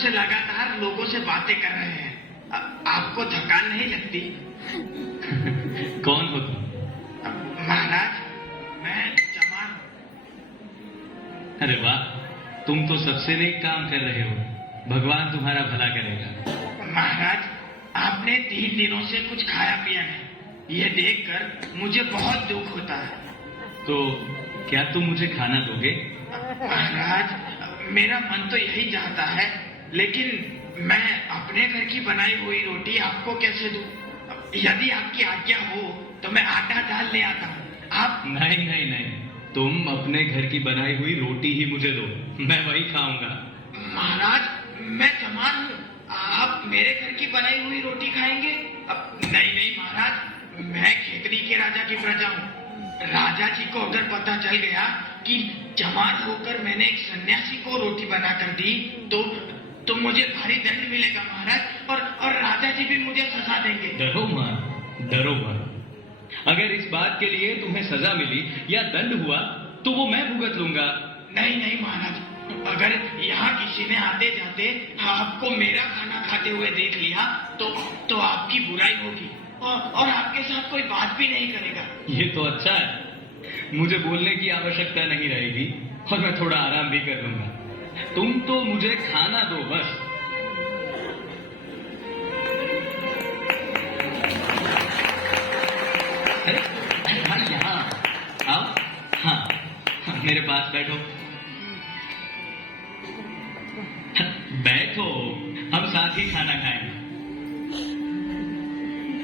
से लगातार लोगों से बातें कर रहे हैं। आपको थकान नहीं लगती? कौन हो तुम? महाराज, मैं जमान। अरे वाह, तुम तो सबसे नेक काम कर रहे हो। भगवान तुम्हारा भला करेगा। महाराज, आपने 3 दिनों से कुछ खाया पिया नहीं। ये देखकर मुझे बहुत दुख होता है। तो क्या तुम मुझे खाना दोगे? महाराज, मेरा मन तो यही चाहता है, लेकिन मैं अपने घर की बनाई हुई रोटी आपको कैसे दूं? यदि आपकी आज्ञा हो तो मैं आटा डाल ले आता हूँ। आप नहीं नहीं नहीं, तुम अपने घर की बनाई हुई रोटी ही मुझे दो, मैं वही खाऊंगा। महाराज, मैं जमान हूँ, आप मेरे घर की बनाई हुई रोटी खाएंगे? नहीं नहीं महाराज, मैं खेतरी के राजा की प्रजा हूँ। राजा जी को अगर पता चल गया कि जवान होकर मैंने एक सन्यासी को रोटी बनाकर दी तो मुझे भारी दंड मिलेगा महाराज, और राजा जी भी मुझे सजा देंगे। डरो मत, डरो मत। अगर इस बात के लिए तुम्हें सजा मिली या दंड हुआ तो वो मैं भुगत लूंगा। नहीं नहीं महाराज, अगर यहाँ किसी ने आते जाते आपको मेरा खाना खाते हुए देख लिया तो आपकी बुराई होगी और आपके साथ कोई बात भी नहीं करेगा। ये तो अच्छा है, मुझे बोलने की आवश्यकता नहीं रहेगी और मैं थोड़ा आराम भी कर लूंगा। तुम तो मुझे खाना दो बस। अरे हाँ, यहाँ आओ। हाँ, मेरे पास बैठो। बैठो, हम साथ ही खाना खाएंगे।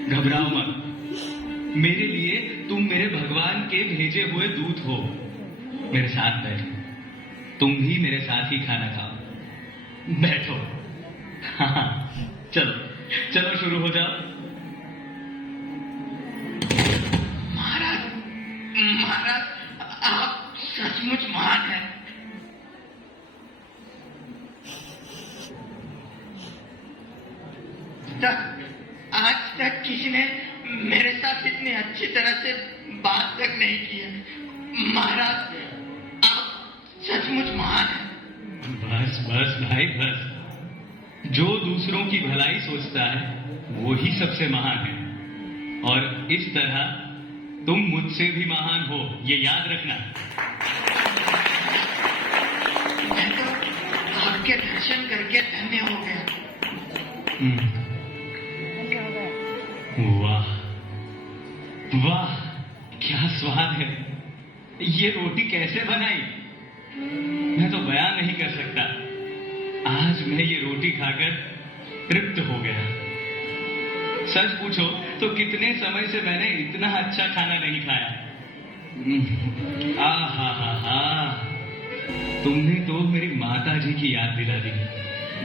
घबराओ मत, मेरे लिए तुम मेरे भगवान के भेजे हुए दूत हो। मेरे साथ बैठो, तुम भी मेरे साथ ही खाना खाओ। बैठो। हाँ, चलो चलो शुरू हो जाओ। महाराज, महाराज, आप सचमुच महान हैं। आज तक किसी ने मेरे साथ इतनी अच्छी तरह से बात तक नहीं की है। महाराज, आप सचमुच महान हैं। बस बस भाई बस, जो दूसरों की भलाई सोचता है वो ही सबसे महान है, और इस तरह तुम मुझसे भी महान हो, ये याद रखना। मैं तो आपके दर्शन करके धन्य हो गया। वाह वाह, क्या स्वाद है। ये रोटी कैसे बनाई, मैं तो बयान नहीं कर सकता। आज मैं ये रोटी खाकर तृप्त हो गया। सच पूछो तो कितने समय से मैंने इतना अच्छा खाना नहीं खाया। हा हा, तुमने तो मेरी माता जी की याद दिला दी।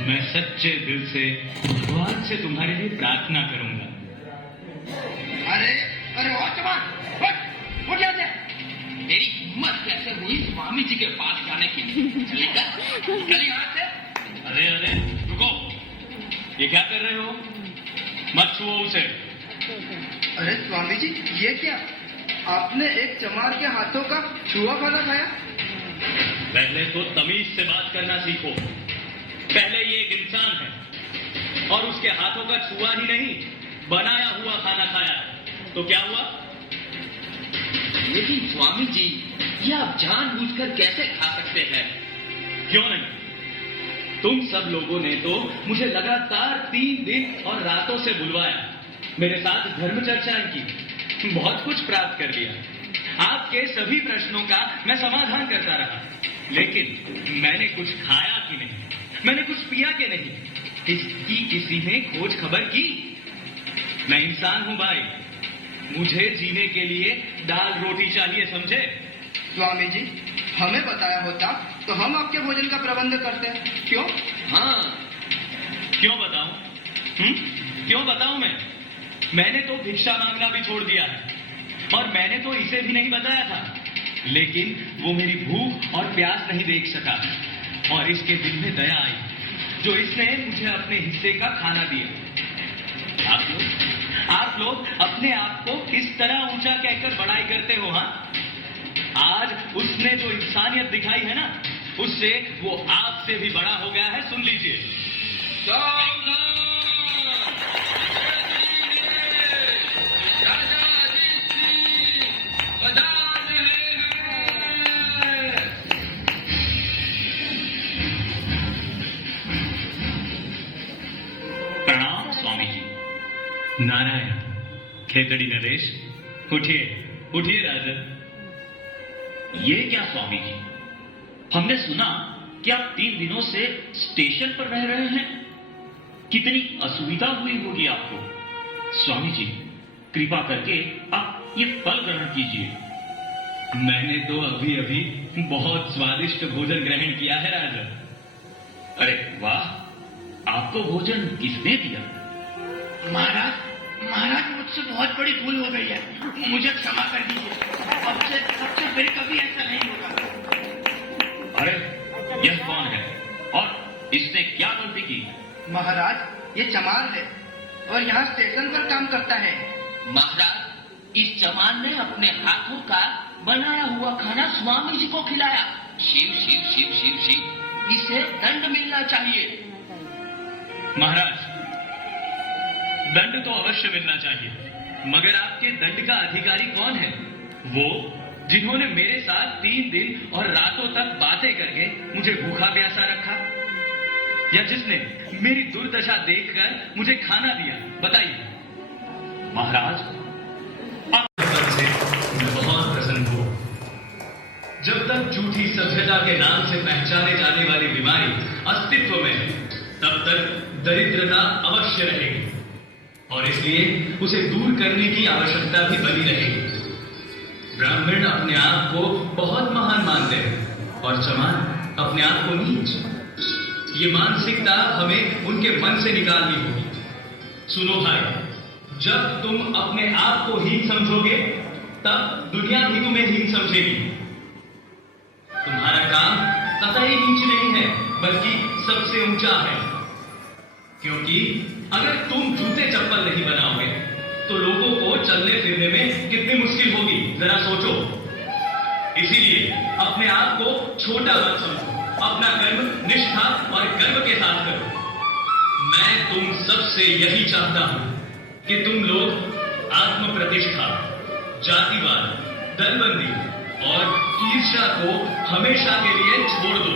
मैं सच्चे दिल से भगवान से तुम्हारे लिए प्रार्थना करूंगा। अरे अरे वो जवान, उठ जाते। मेरी हिम्मत कैसे हुई स्वामी जी के पास जाने की? चल यहाँ से। अरे अरे रुको, ये क्या कर रहे हो? मत छुओ उसे। अरे स्वामी जी, ये क्या? आपने एक चमार के हाथों का छुआ खाना खाया? पहले तो तमीज से बात करना सीखो। पहले ये एक इंसान है और उसके हाथों का छुआ ही नहीं, बनाया हुआ खाना खाया। तो क्या हुआ? लेकिन स्वामी जी, ये आप जानबूझकर कैसे खा सकते हैं? क्यों नहीं? तुम सब लोगों ने तो मुझे लगातार 3 दिन और रातों से बुलवाया, मेरे साथ धर्म चर्चाएं की, बहुत कुछ प्राप्त कर लिया। आपके सभी प्रश्नों का मैं समाधान करता रहा, लेकिन मैंने कुछ खाया कि नहीं, मैंने कुछ पिया कि नहीं, इसकी किसी ने खोज खबर की? मैं इंसान हूं भाई, मुझे जीने के लिए दाल रोटी चाहिए, समझे? स्वामी जी, हमें बताया होता तो हम आपके भोजन का प्रबंध करते। क्यों? हाँ, क्यों बताऊं? क्यों बताऊं मैंने तो भिक्षा मांगना भी छोड़ दिया है, और मैंने तो इसे भी नहीं बताया था, लेकिन वो मेरी भूख और प्यास नहीं देख सका, और इसके दिल में दया आई, जो इसने मुझे अपने हिस्से का खाना दिया। आप लोग अपने आप को किस तरह ऊंचा कहकर बड़ाई करते हो? हाँ, आज उसने जो इंसानियत दिखाई है ना, उससे वो आपसे भी बड़ा हो गया है। सुन लीजिए, प्रणाम स्वामी जी। नारायण। खेतड़ी नरेश, उठिए उठिए राजन। ये क्या स्वामी जी, हमने सुना कि आप 3 दिनों से स्टेशन पर रह रहे हैं। कितनी असुविधा हुई होगी आपको। स्वामी जी, कृपा करके आप ये फल ग्रहण कीजिए। मैंने तो अभी अभी बहुत स्वादिष्ट भोजन ग्रहण किया है राजन। अरे वाह, आपको भोजन किसने दिया? महाराज, महाराज मुझसे बहुत बड़ी भूल हो गई है, मुझे क्षमा कर दीजिए। अब से फिर कभी ऐसा नहीं होगा। अरे यह कौन है और इसने क्या गलती की? महाराज, ये चमार है और यहाँ स्टेशन पर काम करता है। महाराज, इस चमान ने अपने हाथों का बनाया हुआ खाना स्वामी जी को खिलाया। शिव शिव शिव शिव शिव, इसे दंड मिलना चाहिए। महाराज, दंड तो अवश्य मिलना चाहिए, मगर आपके दंड का अधिकारी कौन है? वो जिन्होंने मेरे साथ 3 दिन और रातों तक बातें करके मुझे भूखा प्यासा रखा, या जिसने मेरी दुर्दशा देखकर मुझे खाना दिया? बताइए। महाराज, आपके से मैं बहुत प्रसन्न हूं। जब तक झूठी सभ्यता के नाम से पहचाने जाने वाली बीमारी अस्तित्व में है, तब तक दरिद्रता अवश्य रहेगी और इसलिए उसे दूर करने की आवश्यकता भी बनी रहेगी। ब्राह्मण अपने आप को बहुत महान मानते हैं और चमान अपने आप को नीच। ये मानसिकता हमें उनके मन से निकालनी होगी। सुनो भाई, जब तुम अपने आप को हीन समझोगे, तब दुनिया भी तुम्हें हीन समझेगी। तुम्हारा काम कतई नीच नहीं है, बल्कि सबसे ऊंचा है। क्योंकि अगर तुम जूते चप्पल नहीं बनाओगे, तो लोगों को चलने फिरने में कितनी मुश्किल होगी, जरा सोचो। इसीलिए अपने आप को छोटा मत समझो, अपना कर्म निष्ठा और गर्व के साथ करो। मैं तुम सबसे यही चाहता हूं कि तुम लोग आत्म प्रतिष्ठा, जातिवाद, दलबंदी और ईर्ष्या को हमेशा के लिए छोड़ दो।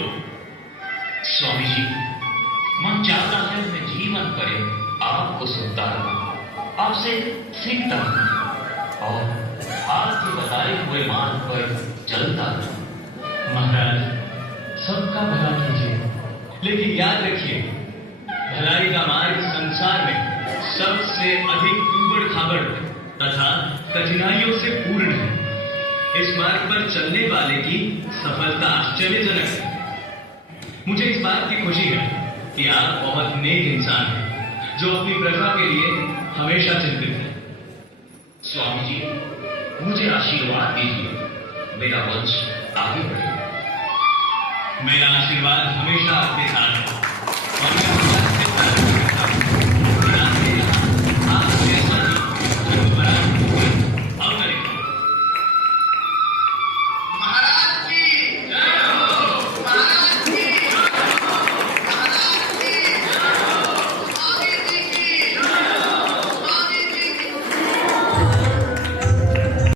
स्वामी जी, मन चाहता है मैं जीवन परे आपको सुनता रहूं, आपसे सीखता हूं और आपके बताए हुए मार्ग पर चलता रहूं। महाराज, सबका भला कीजिए, लेकिन याद रखिए, भलाई का मार्ग संसार में सबसे अधिक उबड़ खाबड़ तथा कठिनाइयों से पूर्ण है। इस मार्ग पर चलने वाले की सफलता आश्चर्यजनक है। मुझे इस बात की खुशी है कि आप बहुत नेक इंसान हैं, जो अपनी प्रजा के लिए हमेशा चिंतित हैं। स्वामी जी, मुझे आशीर्वाद दीजिए, मेरा वंश आगे बढ़े। मेरा आशीर्वाद हमेशा आपके साथ है और मैं